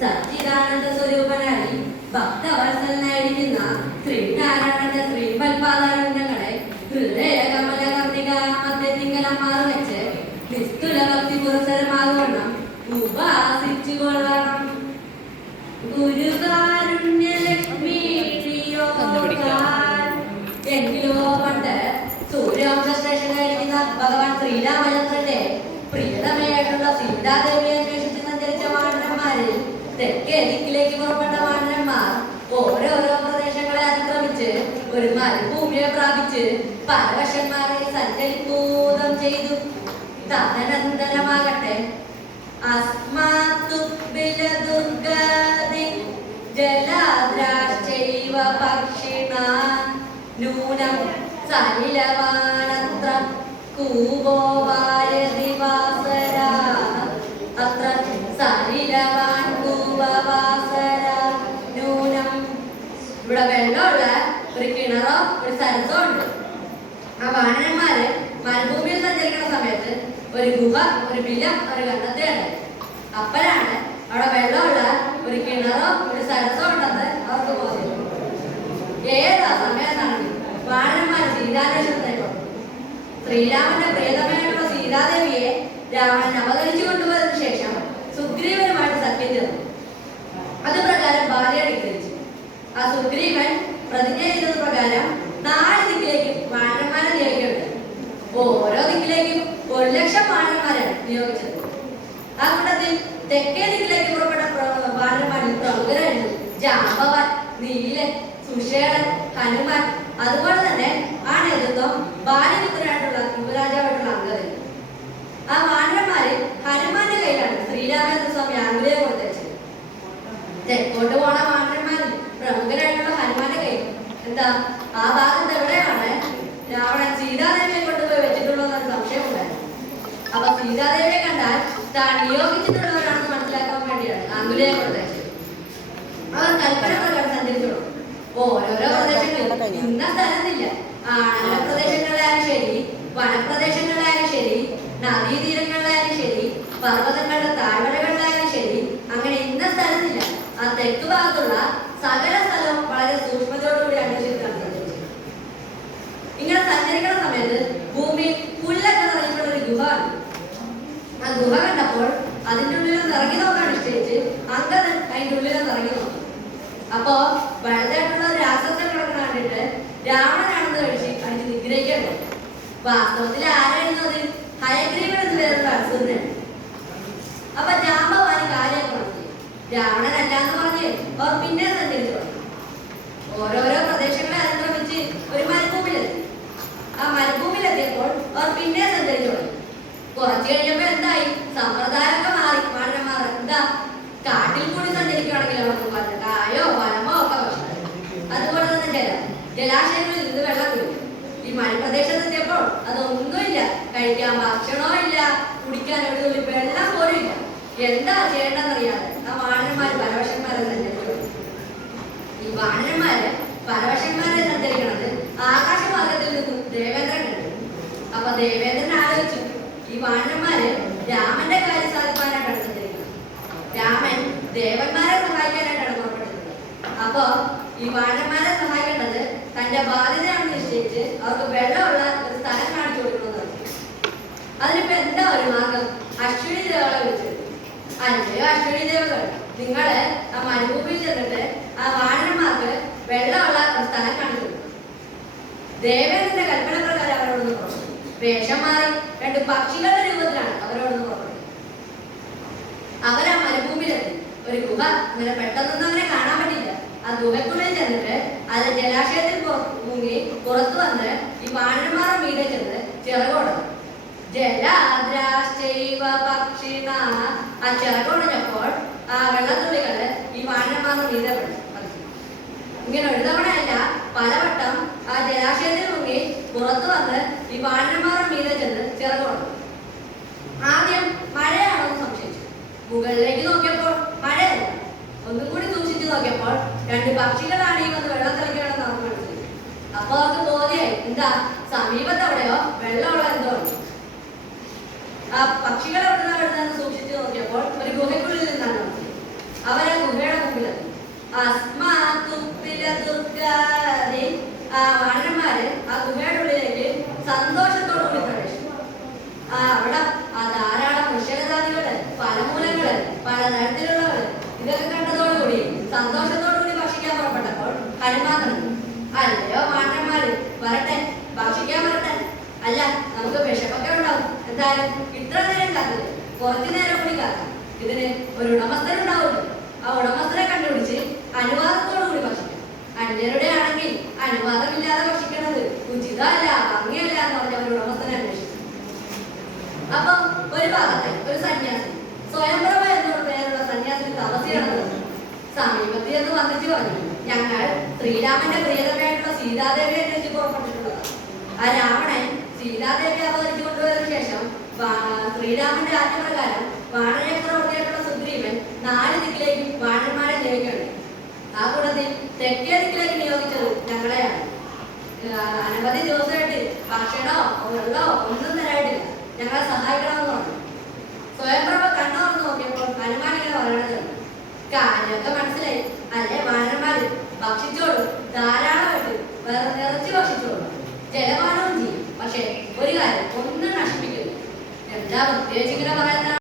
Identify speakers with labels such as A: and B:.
A: സച്ചിദാനന്ദ സ്വരൂപനായി ഭക്തവത്സലനായിരിക്കുന്ന ശ്രീനാരായണന്റെ ഗുരുകാരുണ്യലക്ഷ്മി ഭഗവാൻ ശ്രീരാമചന്ദ്രന്റെ പ്രദേശങ്ങളെ ഒരു പ്രാപിച്ച് ചെയ്തു. തദനന്തരമാകട്ടെ. അസ്മാ ബിലദുർഗാദി നൂനം സലിലവാനത്ര കൂപോ വായദിവാസര അത്ര സലിലവാൻ കൂപവാസര നൂനം ഇവിടെ വെള്ളമുള്ള ഒരു കിണറോ ഒരു സരസോ ഉണ്ട് ആ വാനരന്മാര് മരുഭൂമിയിൽ സഞ്ചരിക്കുന്ന സമയത്ത് ഒരു ഗുഹ ഒരു ബിലം ഒരു കണ്ടെത്തുകയാണ് അപ്പോഴാണ് അവിടെ വെള്ളമുള്ള ഒരു കിണറോ ഒരു സരസോ ഉണ്ടെന്ന് അവർക്ക് ബോധ്യം ഏതാ സമയത്താണ് സീതാന്വേഷണത്തിലേക്ക് ശ്രീരാമന്റെ പ്രിയതമയായിട്ടുള്ള സീതാദേവിയെ രാവണൻ അപകരിച്ചു കൊണ്ടുപോയതിനു ശേഷം സുഗ്രീവനുമായിട്ട് സത്യം ചേർന്നു. ഭാര്യ ആ സുഗ്രീവൻ പ്രതിജ്ഞ ചെയ്തത് പ്രകാരം നാല് ദിക്കിലേക്കും നിയോഗിക്കുന്നുണ്ട്. ഓരോ ദിക്കിലേക്കും ഒരു ലക്ഷം വാനന്മാരാണ് നിയോഗിച്ചത്. ആ കൂട്ടത്തിൽ തെക്കേ ദിക്കിലേക്ക് പുറപ്പെട്ട വാനന്മാരിൽ പ്രമുഖരായിരുന്നു ജാമ്പവൻ നീലൻ ഹനുമാൻ അതുപോലെ തെക്കോട്ട് പോണ വാനരന്മാരിൽ പ്രമുഖരായിട്ടുള്ള ഹനുമാന്റെ കയ്യിൽ. എന്താ? ആ ഭാഗത്ത് എവിടെയാണ്? രാവണൻ സീതാദേവിയെ കൊണ്ടുപോയി വെച്ചിട്ടുള്ളതെന്ന് സംശയമുണ്ടായിരുന്നു അപ്പൊ സീതാദേവിയെ കണ്ടാൽ താൻ നിയോഗിച്ചിട്ടുള്ളവരാണെന്ന് മനസ്സിലാക്കാൻ വേണ്ടിയാണ് ആംഗുലിയെ പ്രദേശം അവർ കൽപ്പന പ്രകാരം സഞ്ചരിച്ചോളൂ. ഓരോരോ പ്രദേശങ്ങളിൽ. ഇന്ന സ്ഥലത്തില്ല. ആണവ പ്രദേശങ്ങളിലായാലും ശരി വനപ്രദേശങ്ങളിലായാലും ശരി നദീതീരങ്ങളിലായാലും ശരി പർവതങ്ങളുടെ താഴ്വരകളിലായാലും ശരി അങ്ങനെ ഇന്ന സ്ഥലത്തില്ല ആ തെക്ക് ഭാഗത്തുള്ള സകല സ്ഥലവും വളരെ സൂക്ഷ്മതയോടുകൂടി അന്വേഷിച്ചിട്ടാണ് ഇങ്ങനെ സഞ്ചരിക്കുന്ന സമയത്ത് ഭൂമിയിൽ പുല്ലൊക്കെ നിറഞ്ഞിട്ടുള്ള ഒരു ഗുഹയാണ് ആ ഗുഹ കണ്ടപ്പോൾ അതിന്റെ ഉള്ളിൽ ഇറങ്ങി നോക്കാൻ നിശ്ചയിച്ച് അങ്കദൻ അതിന്റെ ഇറങ്ങി അപ്പോ വലുതായിട്ടുള്ള രാസത്തെ കിടക്കുന്ന കണ്ടിട്ട് രാവണനാണെന്ന് കഴിച്ച് അതിന് നിഗ്രഹിക്കണ്ടേ വാസ്തവത്തിൽ ആരായിരുന്നു അത്? ഹയഗ്രീവൻ എന്ന് പേരുള്ള അസുരനാണ് അപ്പൊ ജാമ്പവാനി കാര്യമൊക്കെ രാവണനല്ലാന്ന് പറഞ്ഞ്. പിന്നെ സഞ്ചരിച്ചു. ഓരോരോ പ്രദേശങ്ങളെ അതിക്രമിച്ച് ഒരു മരുഭൂമിയിലെത്തി. ആ മരുഭൂമിയിലെത്തിയപ്പോൾ പിന്നെ സഞ്ചരിച്ചു തുടങ്ങി കഴിഞ്ഞപ്പോ എന്തായി? സമ്പ്രദായമൊക്കെ മാറി. മാനന്മാർ എന്താ? കാട്ടിൽ കൂടി സഞ്ചരിക്കുകയാണെങ്കിൽ അവർക്ക് വല്ല കായോ വനമോ ഒക്കെ അതുപോലെ തന്നെ ജല ജലാശയങ്ങളിൽ നിന്ന് വെള്ളം കുടിക്കും. ഈ മരുപ്രദേശത്തെത്തിയപ്പോൾ അതൊന്നുമില്ല. കഴിക്കാൻ ഭക്ഷണവും ഇല്ല. കുടിക്കാൻ വെള്ളം പോലും ഇല്ല. എന്താ ചെയ്യേണ്ടെന്നറിയാതെ ആ വാനന്മാര് പരവശന്മാരെ സഞ്ചരിച്ചു തുടങ്ങി. ഈ വാനന്മാര് പരവശന്മാരെ സഞ്ചരിക്കണത് ആകാശമാർഗത്തിൽ നിന്നും ദേവേന്ദ്രൻ അപ്പൊ ദേവേന്ദ്രൻ ആലോചിച്ചു ഈ വാനന്മാര് രാമന്റെ കാര്യം സാധിക്കാനായിട്ടാണ് സഞ്ചരിക്കുന്നത് രാമൻ ദേവന്മാരെ സഹായിക്കാനായിട്ടാണ് പുറപ്പെട്ടിരുന്നത്. അപ്പോ ഈ വാനന്മാരെ സഹായിക്കേണ്ടത് തന്റെ ബാധ്യതയാണെന്ന് നിശ്ചയിച്ച് അവർക്ക് വെള്ളമുള്ള ഒരു സ്ഥലം കാണിച്ചു കൊടുക്കണമെന്ന് അതിനിപ്പോ എന്താ ഒരു മാർഗം? അശ്വിനി ദേവളെ വിളിച്ചത് അഞ്ചയോ അശ്വിനി ദേവകൾ നിങ്ങൾ ആ മരുഭൂമിയിൽ ചെന്നിട്ട് ആ വാണന്മാർക്ക് വെള്ളമുള്ള ഒരു സ്ഥലം കാണിച്ചു ദേവേന്ദ്രന്റെ കൽപ്പന പ്രകാരം അവരോടൊന്ന് പുറപ്പെട്ടു വേഷം മാറി രണ്ട് പക്ഷികളുടെ രൂപത്തിലാണ് അവരോടൊന്ന് അവർ അവരാ മരുഭൂമിയിലെത്തി. ഒരു ഗുഹ ഇങ്ങനെ പെട്ടെന്നൊന്നും അവരെ കാണാൻ പറ്റില്ല. ആ ഗുഹക്കുള്ളിൽ ചെന്നിട്ട് അത് ജലാശയത്തിൽ മുങ്ങി പുറത്തു വന്ന് ഈ വാണന്മാരുടെ മീതെ ചെന്ന് ചിറകോടുന്നു ജലാദ്രാശൈവ പക്ഷിണ ആ ചിറകോടഞ്ഞപ്പോൾ ആ വെള്ളത്തുള്ളികൾ മീതെ പതി- ഇങ്ങനെ ഒരു തവണയല്ല പലവട്ടം ആ ജലാശയത്തിൽ മുങ്ങി പുറത്തു വന്ന് ഈ വാനന്മാരുടെ മീതെ ചെന്ന് ചിറകുറങ്ങും ആദ്യം മഴയാണെന്ന് സംശയിച്ചു. മുകളിലേക്ക് നോക്കിയപ്പോൾ മഴയല്ല. ഒന്നും കൂടി സൂക്ഷിച്ചു നോക്കിയപ്പോൾ രണ്ട് പക്ഷികളാണ് ഈ വന്ന് വെള്ളം തിളക്കണമെന്ന് നമുക്ക് മനസ്സിലായി അപ്പൊ അവർക്ക് ബോധ്യായി. എന്താ? സമീപത്തെവിടെയോ വെള്ളമുള്ള എന്തോ ആ പക്ഷികൾ എവിടുന്ന എവിടുന്ന് സൂക്ഷിച്ചു നോക്കിയപ്പോൾ ഒരു ഗുഹയ്ക്കുള്ളിൽ നിന്നാണ് നോക്കിയത് അവരെ ഗുഹയുടെ മുമ്പിലെത്തി അസ്മാതുപ്പില ദുർഗാദി ആ വാണന്മാര് ആ ഗുഹയുടെ ഉള്ളിലേക്ക് സന്തോഷത്തോടു കൂടി പ്രവേശിച്ചു ആ അവിടെ ആ ധാരാളം വൃക്ഷലതാദികൾ ഫലമൂലങ്ങൾ പലതരത്തിലുള്ളവര് ഇതൊക്കെ കണ്ടതോടുകൂടി സന്തോഷത്തോടുകൂടി ഭക്ഷിക്കാൻ പുറപ്പെട്ടപ്പോൾ ഹനുമാൻ പറഞ്ഞു അല്ലയോ വാണന്മാര് വരട്ടെ ഭക്ഷിക്കാൻ വരട്ടെ അല്ല നമുക്ക് വിഷമൊക്കെ ഉണ്ടാവും. എന്തായാലും ഇത്ര നേരം കാത്തില്ല കുറച്ചു നേരം കൂടി കാത്തു ഇതിന് ഒരു ഉടമസ്ഥൻ ഉണ്ടാവും ആ ഉടമസ്ഥനെ കണ്ടുപിടിച്ച് അനുവാദത്തോടു കൂടി ഭക്ഷിക്കാം. അന്യരുടെ ആണെങ്കിൽ അനുവാദമില്ലാതെ ഭക്ഷിക്കുന്നത് ഉചിതമല്ല ഭംഗിയല്ല എന്ന് പറഞ്ഞ ഒരു ഉടമസ്ഥനെ അന്വേഷിച്ചു അപ്പൊ ഒരു ഭാഗത്തെ ഒരു സന്യാസി. സ്വയംപ്രഭ എന്നുള്ള പേരുള്ള സന്യാസിന് തപസ്യാണത് സമീപത്തിൽ എന്ന് വന്നിട്ട് പറഞ്ഞു ഞങ്ങൾ ശ്രീരാമന്റെ പ്രിയതമായിട്ടുള്ള സീതാദേവിയെ അന്വേഷിച്ച് പുറപ്പെട്ടിട്ടുള്ളതാണ്. ആ രാവണൻ സീതാദേവി അവതരിച്ചു കൊണ്ടുപോയതിനു ശേഷം ശ്രീരാമന്റെ ആജ്ഞപ്രകാരം വാണചക്രവർത്തിയായിട്ടുള്ള സുഗ്രീവൻ നാല് ദിക്കിലേക്ക് വാണന്മാരെ നിയോഗിക്കുകയുണ്ട് ആ കൂട്ടത്തിൽ തെക്കേ ദിക്കിലേക്ക് നിയോഗിച്ചത് ഞങ്ങളെയാണ്. അനവധി ദിവസമായിട്ട് ഭക്ഷണോ വെള്ളോ ഒന്നും തരായിട്ടില്ല ഞങ്ങളെ സഹായിക്കണമെന്ന് പറഞ്ഞു. സ്വയംപ്രഭ കണ്ണോർന്ന് നോക്കിയപ്പോൾ ഹനുമാൻ ഇങ്ങനെ പറയണത് കാര്യമൊക്കെ മനസ്സിലായി. അല്ലേ വാനന്മാര് ഭക്ഷിച്ചോളൂ. ധാരാളമായിട്ട്. നിറച്ച് ഭക്ഷിച്ചോളൂ. ജലപാനവും ചെയ്യും. പക്ഷെ ഒരു കാര്യം ഒന്നും നശിപ്പിക്കുന്നു എന്താ പ്രത്യേകിച്ച് ഇങ്ങനെ പറയുന്ന